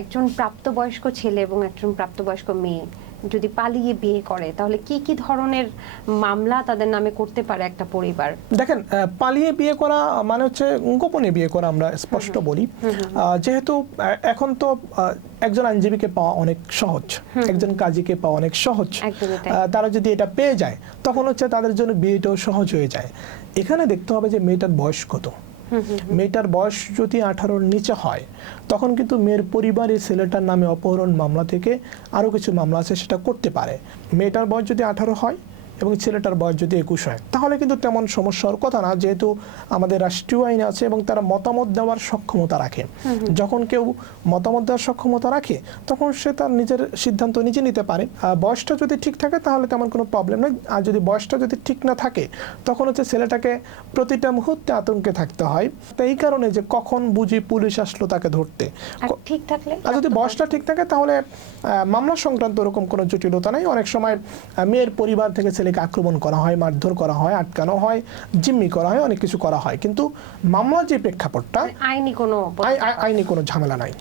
একজন প্রাপ্তবয়স্ক ছেলে এবং একজন প্রাপ্তবয়স্ক মেয়ে যদি পালিয়ে বিয়ে করে তাহলে কি কি ধরনের মামলা তাদের নামে করতে পারে একটা পরিবার? দেখেন, পালিয়ে বিয়ে করা মানে হচ্ছে গোপনে বিয়ে করা, আমরা স্পষ্ট বলি। যেহেতু এখন তো একজন আইনজীবীকে পাওয়া অনেক সহজ, একজন কাজীকে পাওয়া অনেক সহজ। তারা যদি এটা পেয়ে যায় তখন হচ্ছে তাদের জন্য বিয়েটাও সহজ হয়ে যায়। এখানে দেখতে হবে যে মেয়েটার বয়স কত। মেয়েটার বয়স যদি 18-র নিচে হয় তখন কিন্তু মেয়ের পরিবারের ছেলেটার নামে অপহরণ মামলা থেকে আরও কিছু মামলা আছে, সেটা করতে পারে। মেয়েটার বয়স যদি 18 হয় এবং ছেলেটার বয়স যদি 21 হয় তাহলে কিন্তু তেমন সমস্যার কথা না, যেহেতু আমাদের রাষ্ট্রীয় আইন আছে এবং তারা মতামত দেওয়ার সক্ষমতা রাখে। যখন কেউ মতামত দেওয়ার সক্ষমতা রাখে তখন সে তার নিজের সিদ্ধান্ত নিজে নিতে পারে। বয়সটা যদি ঠিক থাকে তাহলে তেমন কোনো প্রবলেম নেই, আর যদি বয়সটা যদি ঠিক না থাকে তখন হচ্ছে ছেলেটাকে প্রতিটা মুহূর্তে আতঙ্কে থাকতে হয়। তো এই কারণে যে কখন বুঝি পুলিশ আসলো তাকে ধরতে, ঠিক থাকলে আর যদি বয়সটা ঠিক থাকে তাহলে মামলা সংক্রান্ত এরকম কোনো জটিলতা নেই। অনেক সময় মেয়ের পরিবার থেকে ছেলেকে আক্রমণ করা হয়, মারধর করা হয়, আটকানো হয়, জিম্মি করা হয়, অনেক কিছু করা হয়, কিন্তু মামলা যে প্রেক্ষাপটটা আইনি কোনো ঝামেলা নাই।